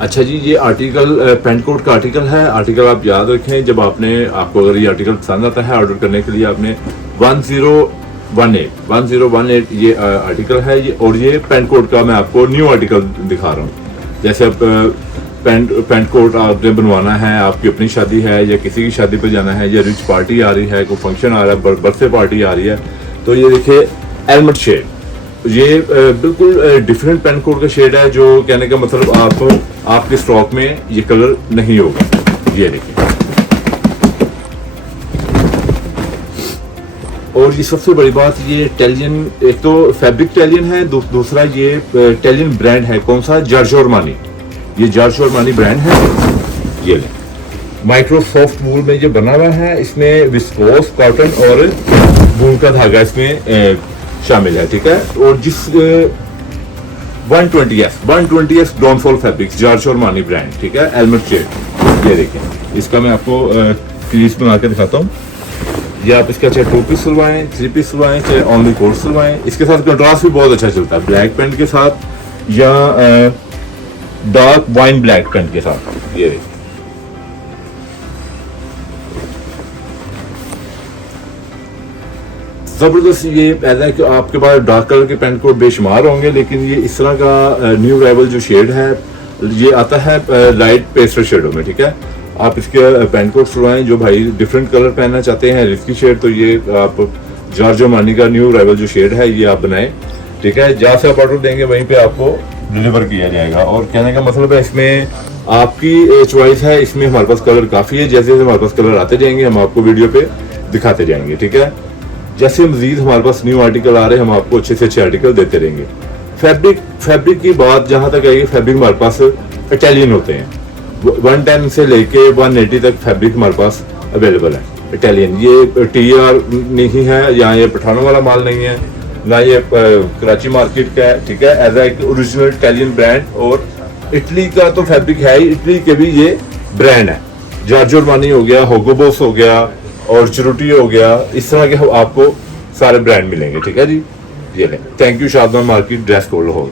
अच्छा जी, ये article pant coat का आर्टिकल है। आर्टिकल आप याद रखें, जब आपको अगर ये आर्टिकल पसंद आता है, ऑर्डर करने के लिए आपने 1018 ये आर्टिकल है ये, और ये पेंट कोट का मैं आपको न्यू आर्टिकल दिखा रहा हूँ। जैसे अब पेंट कोट आपने बनवाना है, आपकी अपनी शादी है या किसी की शादी पे जाना है, या रिच पार्टी आ रही है, कोई फंक्शन आ रहा है, बर्थडे पार्टी आ रही है, तो ये देखिए एलमट शेड, ये बिल्कुल डिफरेंट पेंट कोट का शेड है, जो कहने का मतलब आपके स्टॉक में ये कलर नहीं होगा। ये देखिए, और ये सबसे बड़ी बात, ये टेलियन, एक तो फैब्रिक टेलियन है, दूसरा ये टेलियन ब्रांड है। कौन सा? Giorgio Armani. ये जॉर्जियो अरमानी ब्रांड है। ये माइक्रोसॉफ्ट वूल में ये बना हुआ है। इसमें विस्कोस कॉटन और वूल का धागा इसमें शामिल है, ठीक है। और जिस 120S downfall fabrics, Giorgio Armani brand, ठीक है, एलमट शेड। ये देखिए, इसका मैं आपको क्रीज बना के दिखाता हूँ। ये आप इसका चाहे 2 पीस सिलवाएं, 3 पीस सिलवाएं, चाहे ओनली कोट सिलवाएं, इसके साथ कंट्रास्ट भी बहुत अच्छा चलता है, ब्लैक पेंट के साथ या डार्क वाइन ब्लैक पेंट के साथ। ये जबरदस्त। ये ऐसा है कि आपके पास डार्क कलर के पेंट कोट बेशुमार होंगे, लेकिन ये इस तरह का न्यू अराइवल जो शेड है, ये आता है लाइट पेस्टल शेडों में, ठीक है। आप इसके पेंट कोट सिलवाएं, जो भाई डिफरेंट कलर पहनना चाहते हैं, रिस्की शेड, तो ये आप जॉर्जियो अरमानी का न्यू अराइवल जो शेड है ये आप बनाएं, ठीक है। जहाँ से आप ऑर्डर देंगे वहीं पे आपको डिलीवर किया जाएगा। और कहने का मतलब है, इसमें आपकी चॉइस है, इसमें हमारे पास कलर काफ़ी है। जैसे जैसे हमारे पास कलर आते जाएंगे हम आपको वीडियो पे दिखाते जाएंगे, ठीक है। जैसे मजीद हमारे पास न्यू आर्टिकल आ रहे हैं, हम आपको अच्छे से अच्छे आर्टिकल देते रहेंगे। फैब्रिक की बात जहाँ तक आई, फैब्रिक हमारे पास इटालियन होते हैं। 110 से लेके 180 तक फैब्रिक हमारे पास अवेलेबल है इटालियन। ये TR नहीं है, या ये पठानों वाला माल नहीं है, ना ये कराची मार्केट का है, ठीक है। एज एक ओरिजिनल इटालियन ब्रांड, और इटली का तो फैब्रिक है ही, इटली के भी ये ब्रांड है। जॉर्जियो अरमानी हो गया, होगो बॉस हो गया, और चुरुटी हो गया, इस तरह के आपको सारे ब्रांड मिलेंगे, ठीक है जी। ये लें। Thank you, Shadman market, dress code Lahore.